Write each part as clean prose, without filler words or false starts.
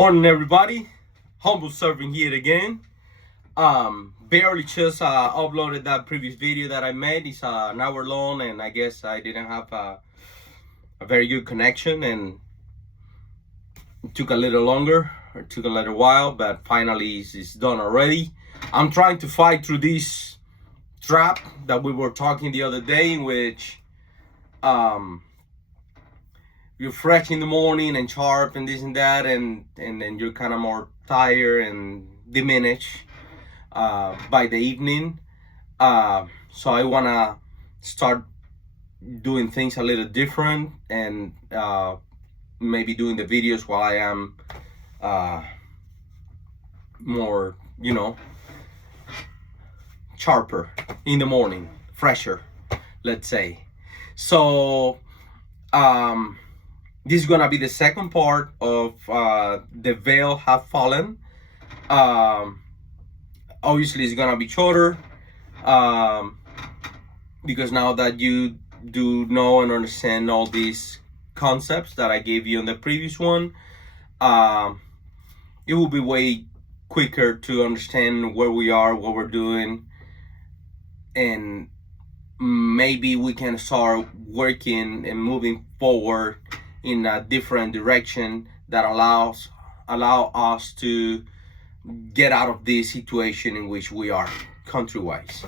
Morning, everybody. Humble Serving here again. Barely just uploaded that previous video that I made. It's an hour long, and I guess I didn't have a very good connection, and it took a little longer. It took a little while, but finally it's done already. I'm trying to fight through this trap that we were talking the other day, in which you're fresh in the morning and sharp and this and that, and then you're kind of more tired and diminished by the evening. So I want to start doing things a little different, and maybe doing the videos while I am more, sharper in the morning, fresher, let's say. So this is gonna be the second part of The Veil Have Fallen. Obviously it's gonna be shorter because now that you do know and understand all these concepts that I gave you on the previous one, it will be way quicker to understand where we are, what we're doing, and maybe we can start working and moving forward in a different direction that allow us to get out of this situation in which we are country-wise.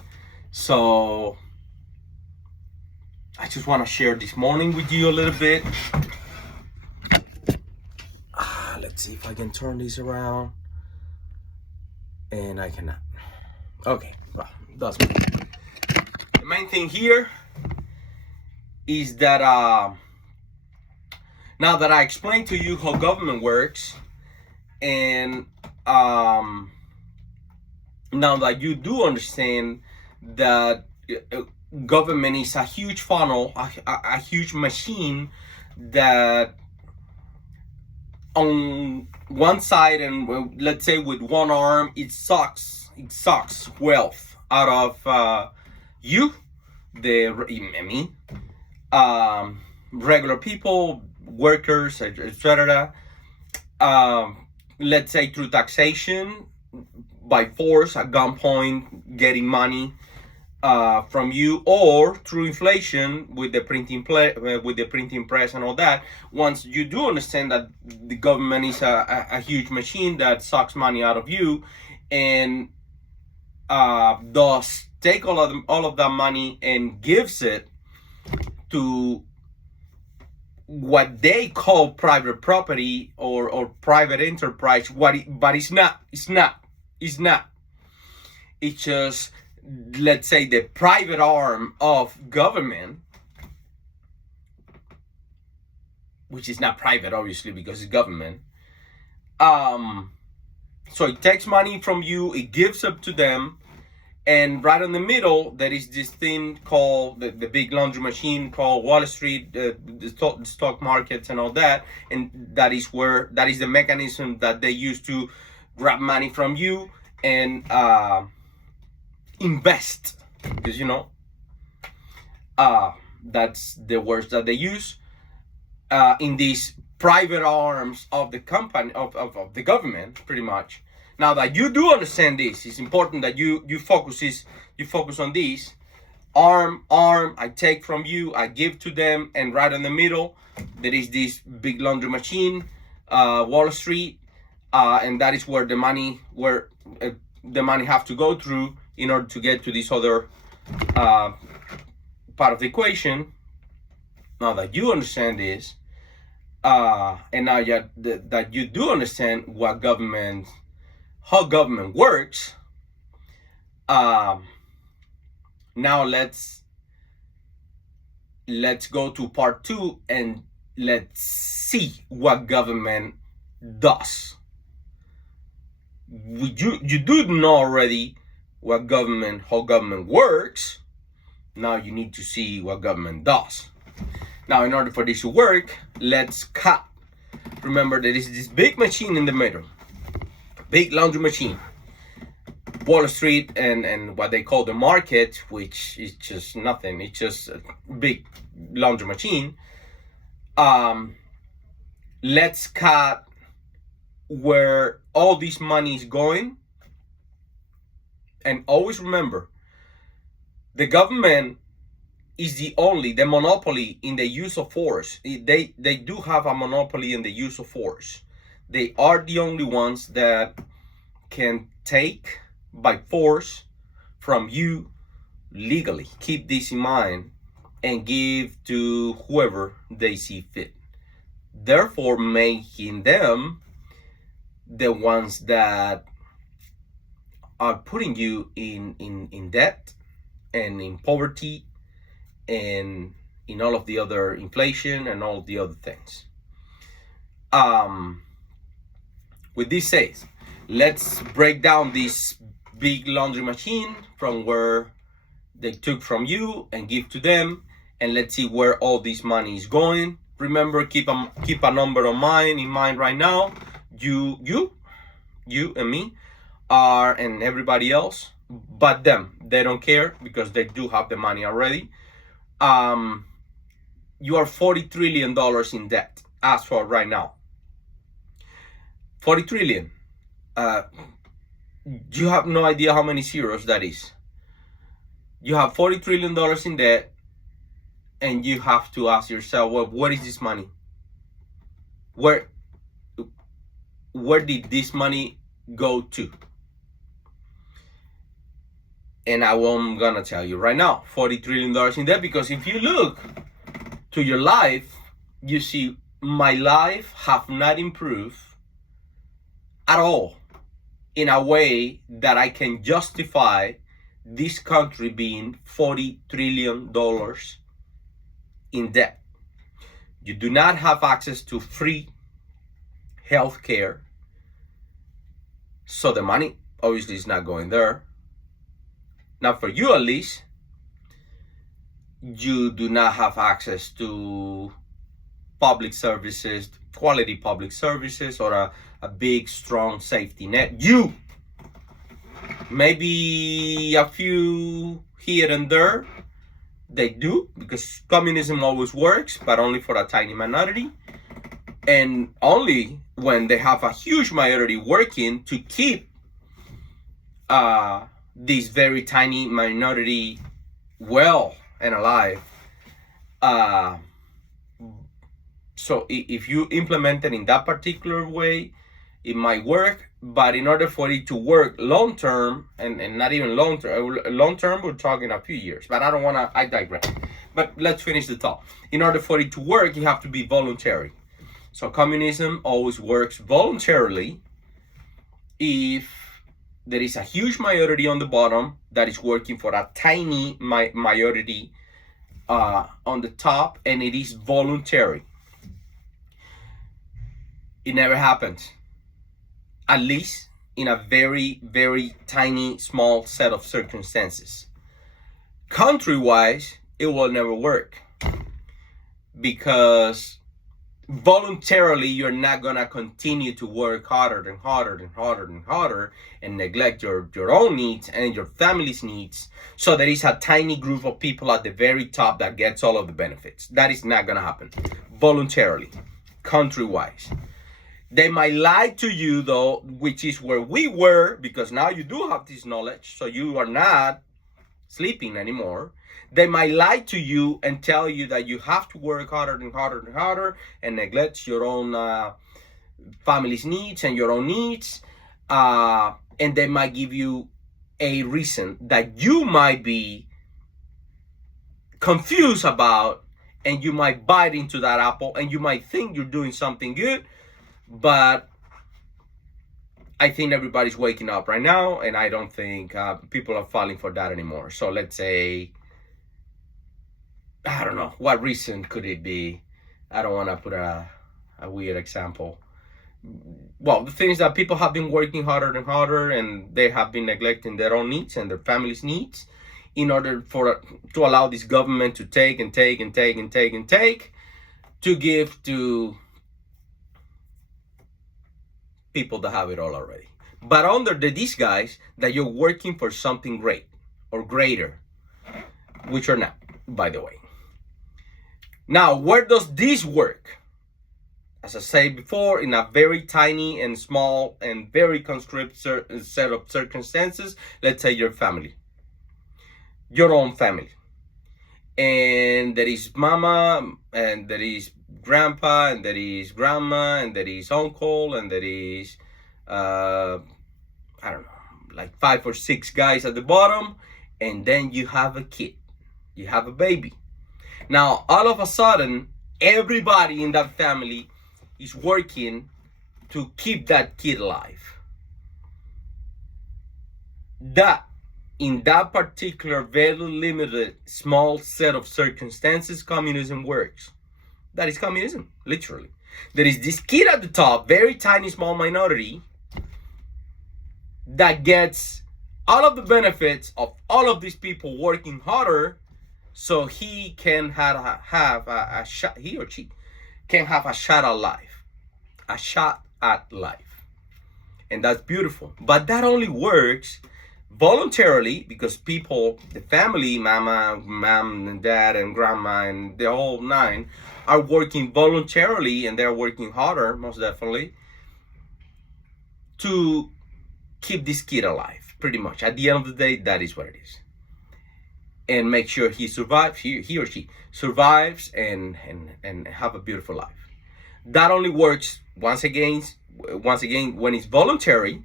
So I just want to share this morning with you a little bit. Let's see if I can turn this around, and I cannot. Okay, well, doesn't matter. The main thing here is that now that I explained to you how government works, and now that you do understand that government is a huge funnel, a huge machine that on one side, and let's say with one arm, it sucks wealth out of you, me, regular people, workers, etc. Let's say through taxation, by force, at gunpoint, getting money from you, or through inflation with the printing press and all that. Once you do understand that the government is a huge machine that sucks money out of you, and thus take all of that money and gives it to what they call private property or private enterprise, but it's not. It's just, let's say, the private arm of government, which is not private, obviously, because it's government. So it takes money from you, it gives up to them, and right in the middle, there is this thing called the big laundry machine called Wall Street, the stock markets and all that. And that is the mechanism that they use to grab money from you and invest. Because, that's the words that they use in these private arms of the company, of the government, pretty much. Now that you do understand this, it's important that you focus on this. Arm, I take from you, I give to them, and right in the middle, there is this big laundry machine, Wall Street, and that is where the money have to go through in order to get to this other part of the equation. Now that you understand this, and now that you do understand how government works, now let's go to part 2, and let's see what government does. You do know already how government works. Now you need to see what government does. Now, in order for this to work, let's cut. Remember, there is this big machine in the middle, big laundry machine, Wall Street, and what they call the market, which is just nothing. It's just a big laundry machine. Let's cut where all this money is going. And always remember, the government is the monopoly in the use of force. They do have a monopoly in the use of force. They are the only ones that can take by force from you legally. Keep this in mind and give to whoever they see fit. Therefore, making them the ones that are putting you in debt and in poverty and in all of the other inflation and all of the other things. With this said, let's break down this big laundry machine from where they took from you and give to them, and let's see where all this money is going. Remember, keep a number in mind right now. You and me are, and everybody else, but them, they don't care because they do have the money already. You are $40 trillion in debt as for right now. 40 trillion. You have no idea how many zeros that is. You have $40 trillion in debt, and you have to ask yourself, well, where is this money? Where did this money go to? And I'm gonna tell you right now, $40 trillion in debt, because if you look to your life, you see my life have not improved at all in a way that I can justify this country being $40 trillion in debt. You do not have access to free health care, so the money obviously is not going there. Not for you, at least. You do not have access to public services, quality public services, or a big, strong safety net. You, maybe a few here and there, they do, because communism always works, but only for a tiny minority. And only when they have a huge majority working to keep this very tiny minority well and alive. So if you implement it in that particular way, it might work. But in order for it to work long term, and not even long term, we're talking a few years. But I digress. But let's finish the thought. In order for it to work, you have to be voluntary. So communism always works voluntarily if there is a huge majority on the bottom that is working for a tiny majority on the top, and it is voluntary. It never happens, at least in a very, very tiny, small set of circumstances. Country-wise, it will never work, because voluntarily you're not gonna continue to work harder and harder and harder and harder and neglect your own needs and your family's needs, so there is a tiny group of people at the very top that gets all of the benefits. That is not gonna happen voluntarily, country-wise. They might lie to you, though, which is where we were, because now you do have this knowledge, so you are not sleeping anymore. They might lie to you and tell you that you have to work harder and harder and harder and neglect your own family's needs and your own needs. And they might give you a reason that you might be confused about, and you might bite into that apple, and you might think you're doing something good. But I think everybody's waking up right now, and I don't think people are falling for that anymore. So let's say, I don't know, what reason could it be? I don't want to put a weird example. Well, the thing is that people have been working harder and harder, and they have been neglecting their own needs and their family's needs in order to allow this government to take and take and take and take and take to give to people that have it all already. But under the disguise that you're working for something great or greater, which are not, by the way. Now, where does this work? as I said before, in a very tiny and small and very conscript set of circumstances. Let's say your family, your own family. And there is mama, and there is grandpa, and there is grandma, and there is uncle, and there is, I don't know, like 5 or 6 guys at the bottom. And then you have a kid, you have a baby. Now, all of a sudden, everybody in that family is working to keep that kid alive. That, in that particular very limited small set of circumstances, communism works. That is communism, literally. There is this kid at the top, very tiny small minority, that gets all of the benefits of all of these people working harder, so he can have a shot, he or she can have a shot at life. A shot at life. And that's beautiful. But that only works voluntarily, because people, the family, mom and dad and grandma and the whole 9, are working voluntarily, and they're working harder, most definitely, to keep this kid alive, pretty much. At the end of the day, that is what it is. And make sure he survives, he or she survives and have a beautiful life. That only works once again when it's voluntary,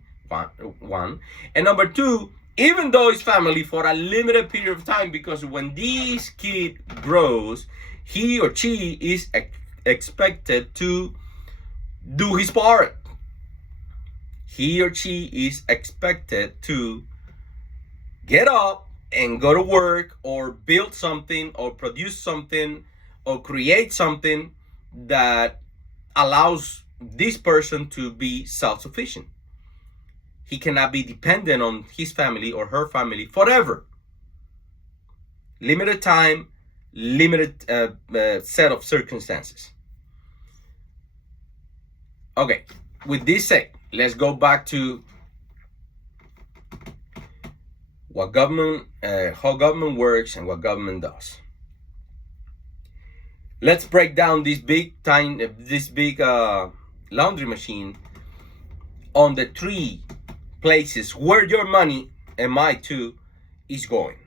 one. And number 2, even though it's family, for a limited period of time, because when this kid grows, he or she is expected to do his part. He or she is expected to get up and go to work, or build something, or produce something, or create something that allows this person to be self-sufficient. He cannot be dependent on his family or her family forever. Limited time, limited set of circumstances. Okay, with this said, let's go back to what government, how government works and what government does. Let's break down this big laundry machine on the 3 places where your money, and mine too, is going.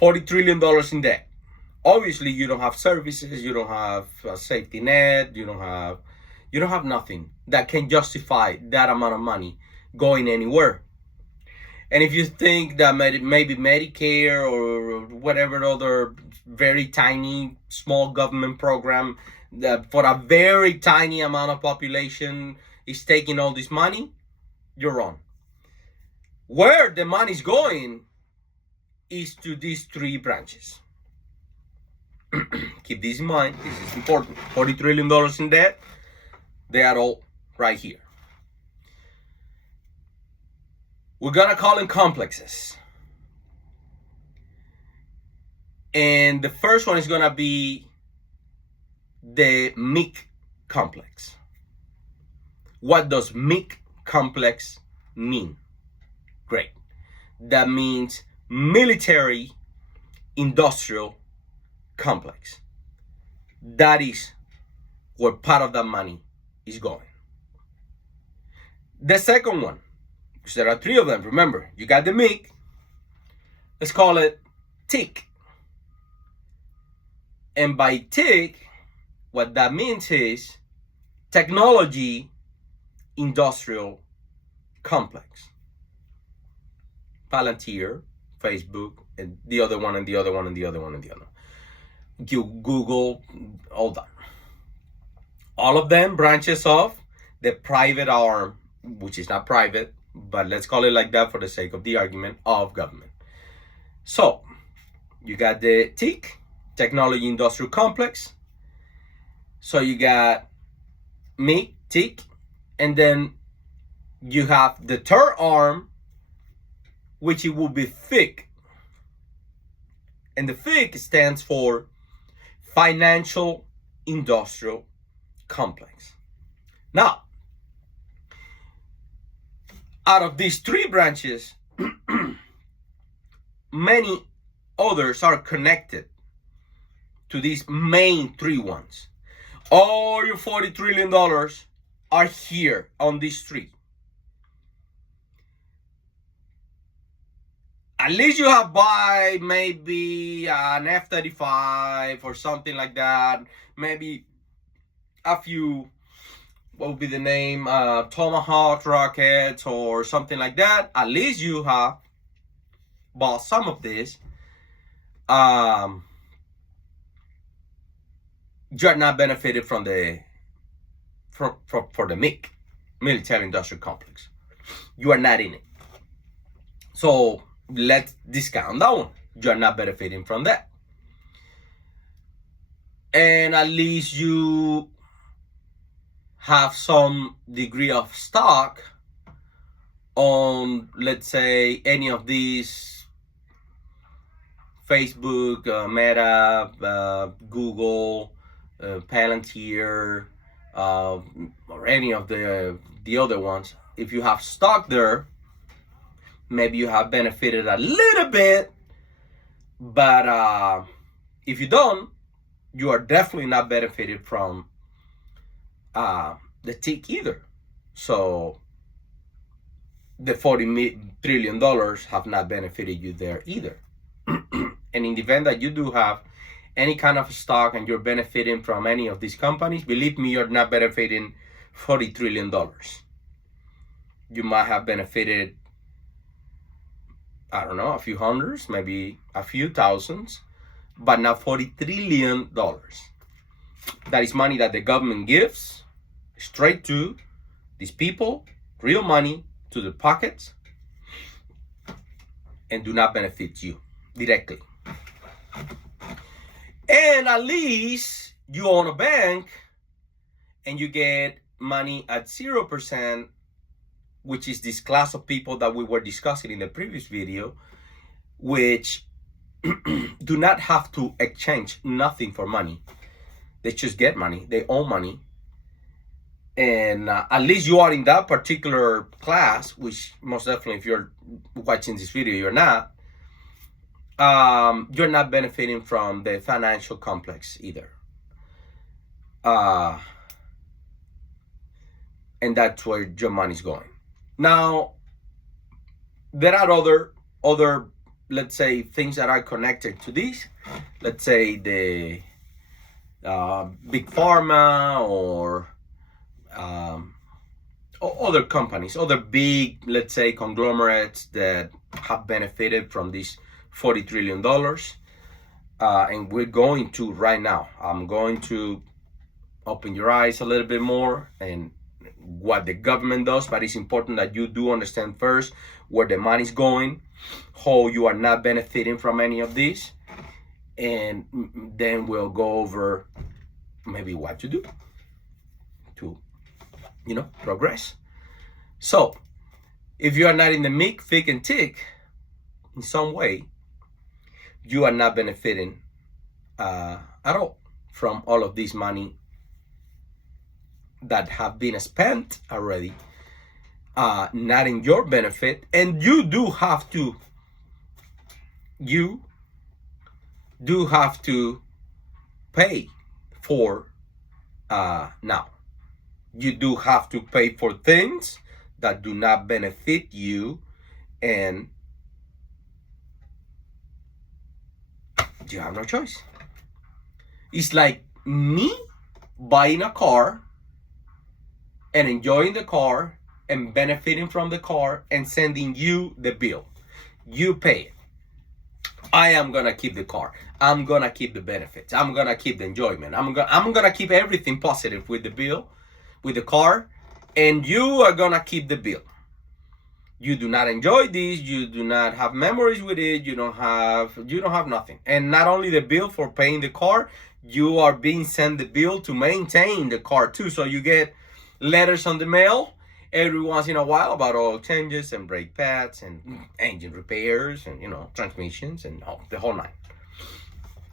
$40 trillion in debt. Obviously, you don't have services, you don't have a safety net, you don't have nothing that can justify that amount of money going anywhere. And if you think that maybe Medicare or whatever other very tiny small government program that for a very tiny amount of population is taking all this money, you're wrong. Where the money is going is to these 3 branches. Keep this in mind. This is important. $40 trillion in debt. They are all right here. We're gonna call them complexes. And the first one is gonna be the MIC complex. What does MIC complex mean? Great. That means military industrial complex. That is where part of that money is going. The second one, which there are 3 of them, remember, you got the MIC, let's call it TIC. And by TIC, what that means is technology industrial complex. Palantir, Facebook, and the other one, and the other one, and the other one, and the other one. Google, all that. All of them branches of the private arm, which is not private, but let's call it like that for the sake of the argument, of government. So, you got the TIC, Technology Industrial Complex. So you got MIC, TIC, and then you have the third arm, which it will be FIC. And the FIC stands for Financial Industrial Complex. Now, out of these 3 branches, many others are connected to these main 3 ones. All your $40 trillion are here on this tree. At least you have buy maybe an F-35 or something like that. Maybe a few, what would be the name, Tomahawk rockets or something like that. At least you have bought some of this. You're not benefited from the for the MIC, military industrial complex. You are not in it. So let's discount that one. You're not benefiting from that. And at least you have some degree of stock on, let's say, any of these Facebook, Meta, Google, Palantir, or any of the other ones. If you have stock there, maybe you have benefited a little bit, but if you don't, you are definitely not benefited from the tick either. So the $40 trillion have not benefited you there either. And in the event that you do have any kind of stock and you're benefiting from any of these companies, believe me, you're not benefiting $40 trillion. You might have benefited, I don't know, a few hundreds, maybe a few thousands, but not $40 trillion. That is money that the government gives straight to these people, real money to the pockets, and do not benefit you directly. And at least you own a bank and you get money at 0%, which is this class of people that we were discussing in the previous video, which do not have to exchange nothing for money. They just get money. They own money. And at least you are in that particular class, which most definitely, if you're watching this video, you're not. You're not benefiting from the financial complex either. And that's where your money's going. Now, there are other, let's say, things that are connected to this. Let's say the big pharma or other companies, other big, let's say, conglomerates that have benefited from this $40 trillion. And we're going to right now. I'm going to open your eyes a little bit more and what the government does, but it's important that you do understand first where the money's going, how you are not benefiting from any of this, and then we'll go over maybe what to do to, progress. So if you are not in the MIC, FIC, and TIC in some way, you are not benefiting at all from all of this money that have been spent already, not in your benefit. And you do have to pay for now. You do have to pay for things that do not benefit you, and you have no choice. It's like me buying a car and enjoying the car and benefiting from the car and sending you the bill. You pay it. I am gonna keep the car. I'm gonna keep the benefits. I'm gonna keep the enjoyment. I'm gonna keep everything positive with the bill, with the car, and you are gonna keep the bill. You do not enjoy this. You do not have memories with it. You don't have nothing. And not only the bill for paying the car, you are being sent the bill to maintain the car too. So you get letters on the mail every once in a while about oil changes and brake pads and engine repairs and transmissions and the whole nine.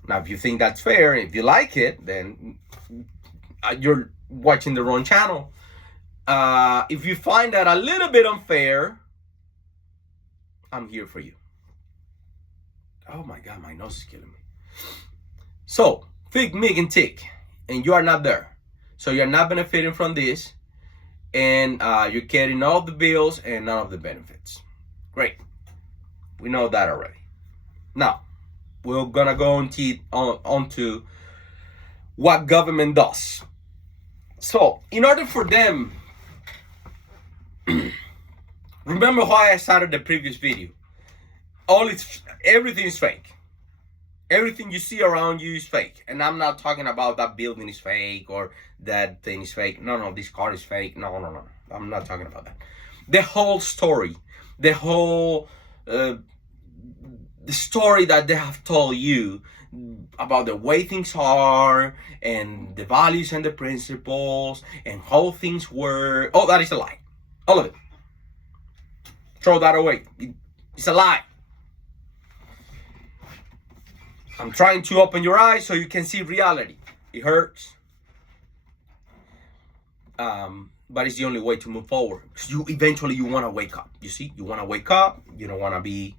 Now, if you think that's fair, if you like it, then you're watching the wrong channel. If you find that a little bit unfair, I'm here for you. Oh my God, my nose is killing me. So, FIC, MIG, and TIC, and you are not there. So you're not benefiting from this, and you're getting all the bills and none of the benefits. Great. We know that already. Now, we're gonna go onto what government does. So, in order for them, remember why I started the previous video. Everything is fake. Everything you see around you is fake. And I'm not talking about that building is fake or that thing is fake. No, this car is fake. No. I'm not talking about that. The whole story, the whole the story that they have told you about the way things are and the values and the principles and how things work. Oh, that is a lie. All of it. Throw that away. It's a lie. I'm trying to open your eyes so you can see reality. It hurts. But it's the only way to move forward. Because eventually you want to wake up. You see? You want to wake up. You don't want to be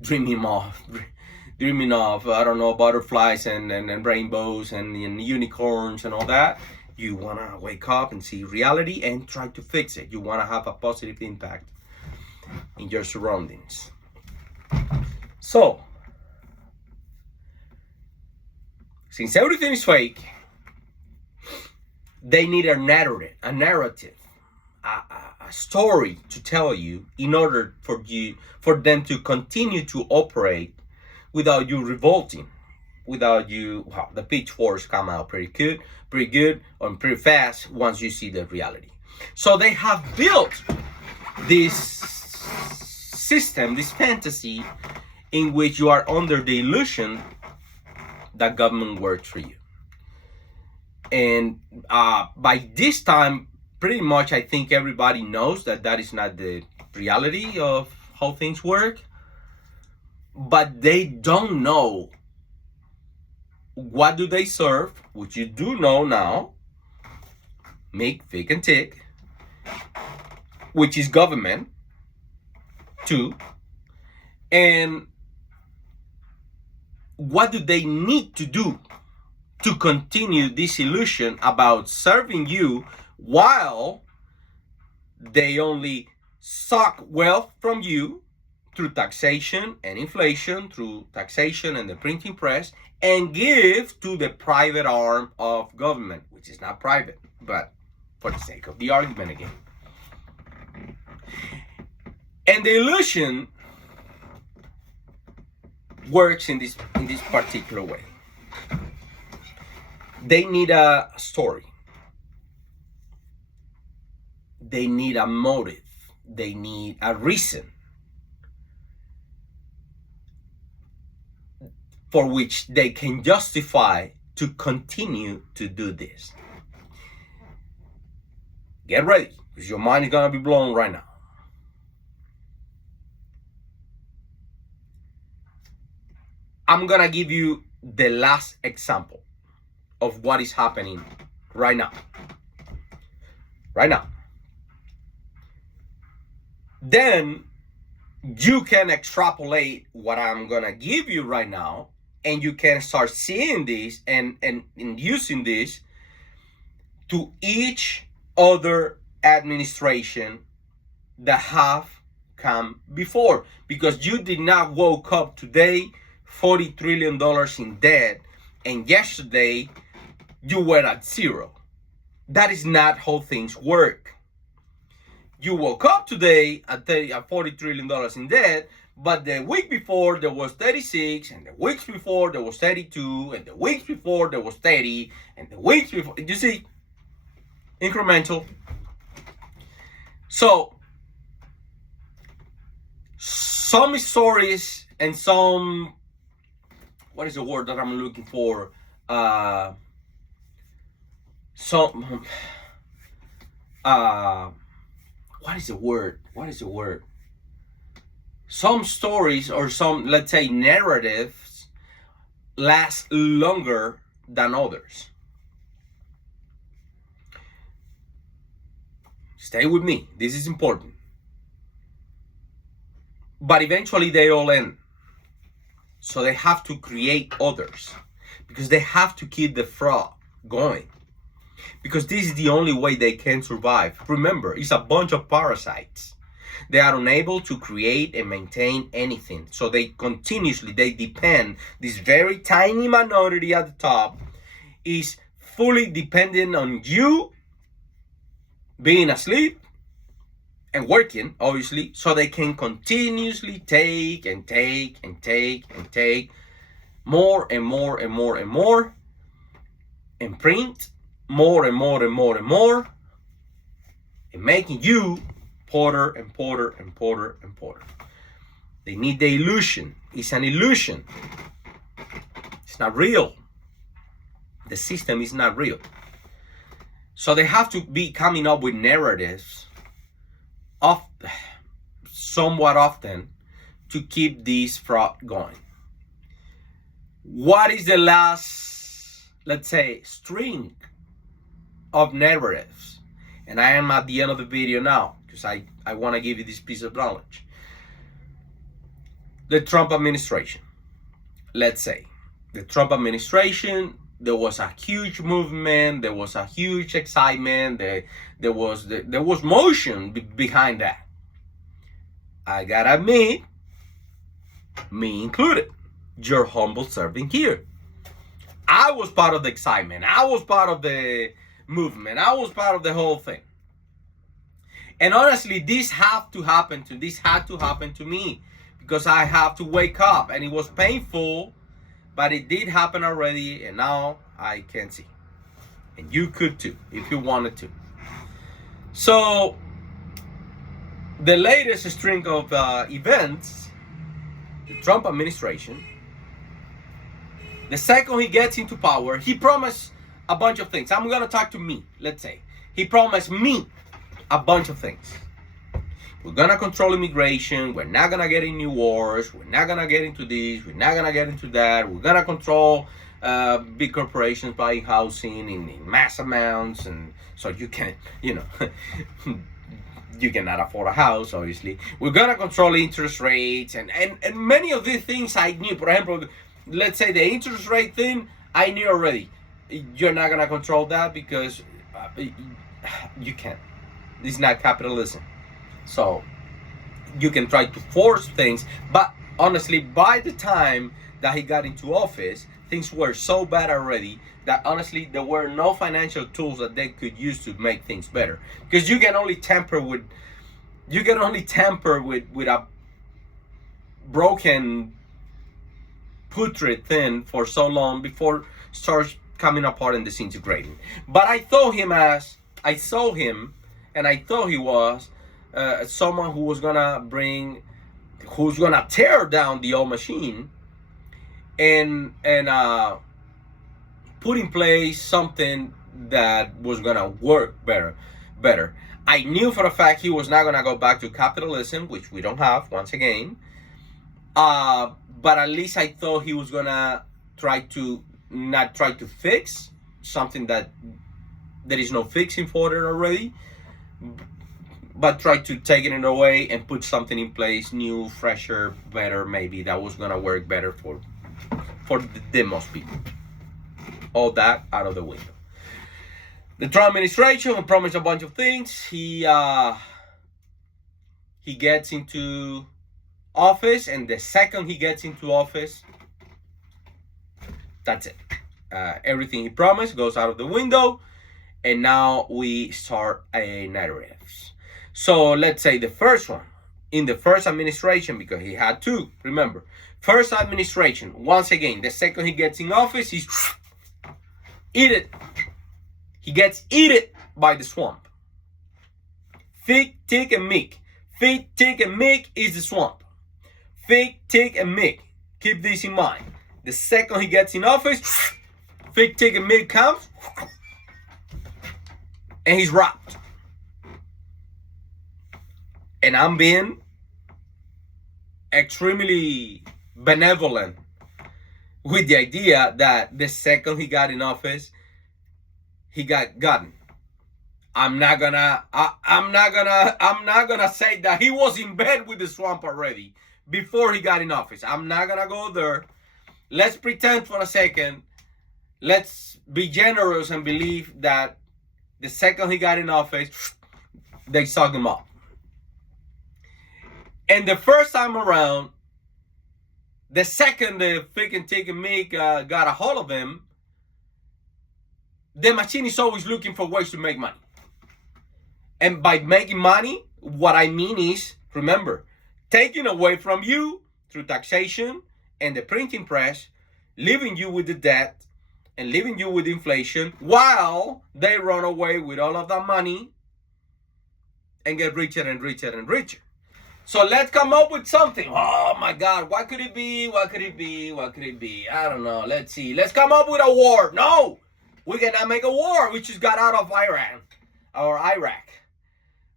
dreaming of, I don't know, butterflies and rainbows and unicorns and all that. You want to wake up and see reality and try to fix it. You want to have a positive impact in your surroundings. So, since everything is fake, they need a narrative, a story to tell you in order for them to continue to operate without you revolting, without you. Well, the pitchforks come out pretty good, and pretty fast once you see the reality. So they have built this system, this fantasy, in which you are under the illusion that government works for you. And by this time, pretty much I think everybody knows that that is not the reality of how things work. But they don't know what do they serve, which you do know now. Make, fake, and tick, which is government, too. And what do they need to do to continue this illusion about serving you while they only suck wealth from you through taxation and inflation, through taxation and the printing press, and give to the private arm of government, which is not private, but for the sake of the argument again. And the illusion works in this particular way. They need a story. They need a motive. They need a reason for which they can justify to continue to do this. Get ready, because your mind is gonna be blown right now. I'm gonna give you the last example of what is happening right now. Right now. Then you can extrapolate what I'm gonna give you right now, and you can start seeing this and using this to each other administration that have come before. Because you did not woke up today $40 trillion in debt, and yesterday you were at zero. That is not how things work. You woke up today at $40 trillion in debt, but the week before there was 36, and the weeks before there was 32, and the weeks before there was 30, and the weeks before, you see, incremental. So, some stories and some, what is the word that I'm looking for? What is the word? Some stories or some, let's say, narratives last longer than others. Stay with me. This is important. But eventually they all end. So they have to create others because they have to keep the fraud going. because this is the only way they can survive. Remember, it's a bunch of parasites. They are unable to create and maintain anything. So they depend, this very tiny minority at the top is fully dependent on you being asleep and working, obviously, so they can continuously take and take and take and take more and more and more and more, and print more and more and more and more, and making you poorer and poorer and poorer and poorer. They need the illusion. It's an illusion. It's not real. The system is not real. So they have to be coming up with narratives somewhat often to keep this fraud going. What is the last, let's say, string of narratives? And I am at the end of the video now because I want to give you this piece of knowledge. The Trump administration. Let's say the Trump administration, there was a huge movement, there was a huge excitement, there was motion behind that. I gotta admit, me included, your humble servant here, I was part of the excitement, I was part of the movement, I was part of the whole thing. And honestly, this had to happen to me because I have to wake up, and it was painful. But it did happen already, and now I can see. And you could too, if you wanted to. So, the latest string of events, the Trump administration, the second he gets into power, he promised a bunch of things. I'm going to talk to me, let's say. He promised me a bunch of things. We're going to control immigration. We're not going to get in new wars. We're not going to get into this. We're not going to get into that. We're going to control big corporations buying housing in mass amounts. And so you can, you cannot afford a house, obviously. We're going to control interest rates. And many of these things I knew. For example, let's say the interest rate thing, I knew already. You're not going to control that because you can't. This is not capitalism. So you can try to force things, but honestly, by the time that he got into office, things were so bad already that honestly there were no financial tools that they could use to make things better. Because you can only tamper with a broken, putrid thing for so long before it starts coming apart and disintegrating. But I saw him, and I thought he was someone who's gonna tear down the old machine and put in place something that was gonna work better. I knew for a fact he was not gonna go back to capitalism, which we don't have once again. But at least I thought he was gonna not try to fix something that there is no fixing for it already, but try to take it away and put something in place, new, fresher, better, maybe that was gonna work better for the most people. All that out of the window. The Trump administration promised a bunch of things. He gets into office, and the second he gets into office, that's it. Everything he promised goes out of the window, and now we start a narratives. So let's say the first one, in the first administration, because he had two, remember, first administration, once again, the second he gets in office, he gets eaten by the swamp. Fig, tick, and mick. Fig, tick, and mick is the swamp. Fig, tick, and mick. Keep this in mind. The second he gets in office, fig, tick, and mick comes, and he's robbed. And I'm being extremely benevolent with the idea that the second he got in office, he got gotten. I'm not gonna say that he was in bed with the swamp already before he got in office. I'm not gonna go there. Let's pretend for a second. Let's be generous and believe that The second he got in office, they sucked him up. And the first time around, the second the freaking Taking Mick got a hold of him, the machine is always looking for ways to make money. And by making money, what I mean is, remember, taking away from you through taxation and the printing press, leaving you with the debt and leaving you with inflation, while they run away with all of that money and get richer and richer and richer. So let's come up with something. Oh my God, what could it be? What could it be? What could it be? I don't know. Let's see. Let's come up with a war. No, we cannot make a war. We just got out of Iran or Iraq.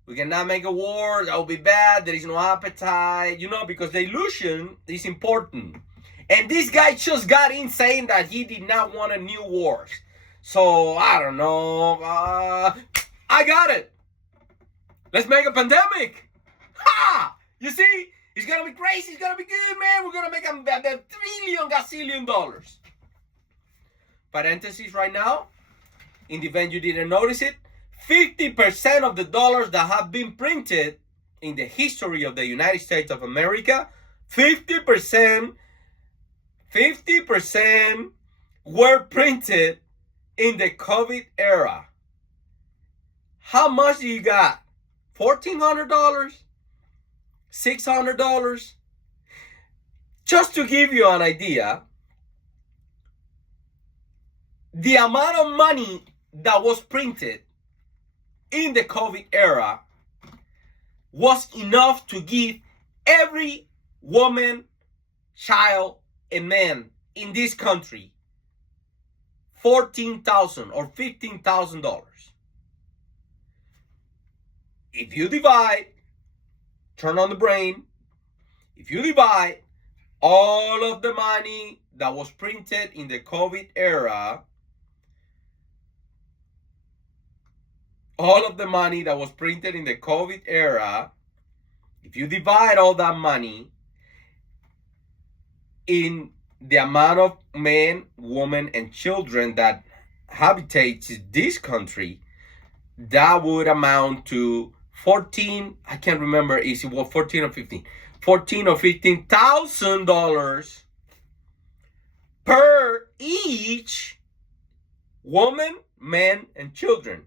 We cannot make a war. That will be bad. There is no appetite, because the illusion is important. And this guy just got in saying that he did not want a new war. So I don't know. I got it. Let's make a pandemic. Ha! You see? It's going to be crazy. It's going to be good, man. We're going to make a gazillion dollars. Parenthesis right now. In the event you didn't notice it, 50% of the dollars that have been printed in the history of the United States of America, 50% were printed in the COVID era. How much do you got? $1,400? $600? Just to give you an idea, the amount of money that was printed in the COVID era was enough to give every woman, child, and man in this country $14,000 or $15,000. If you divide, turn on the brain, if you divide all of the money that was printed in the COVID era, if you divide all that money in the amount of men, women, and children that habitates this country, that would amount to 14, I can't remember, is it what, 14 or 15? $14,000 or $15,000 per each woman, man, and children.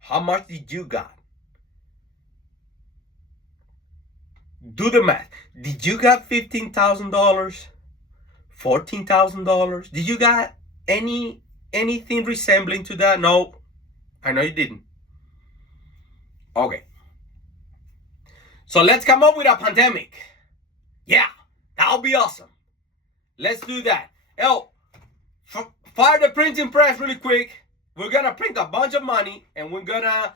How much did you got? Do the math. Did you got $15,000? $14,000? Did you got anything resembling to that? No, I know you didn't. Okay. So let's come up with a pandemic. Yeah, that'll be awesome. Let's do that. Fire the printing press really quick. We're going to print a bunch of money, and we're going to,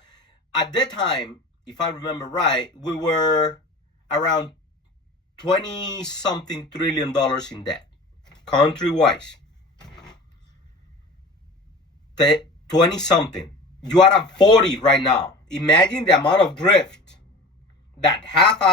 at that time, if I remember right, we were around 20-something trillion dollars in debt, country-wise. 20-something. You are at 40 right now. Imagine the amount of drift that half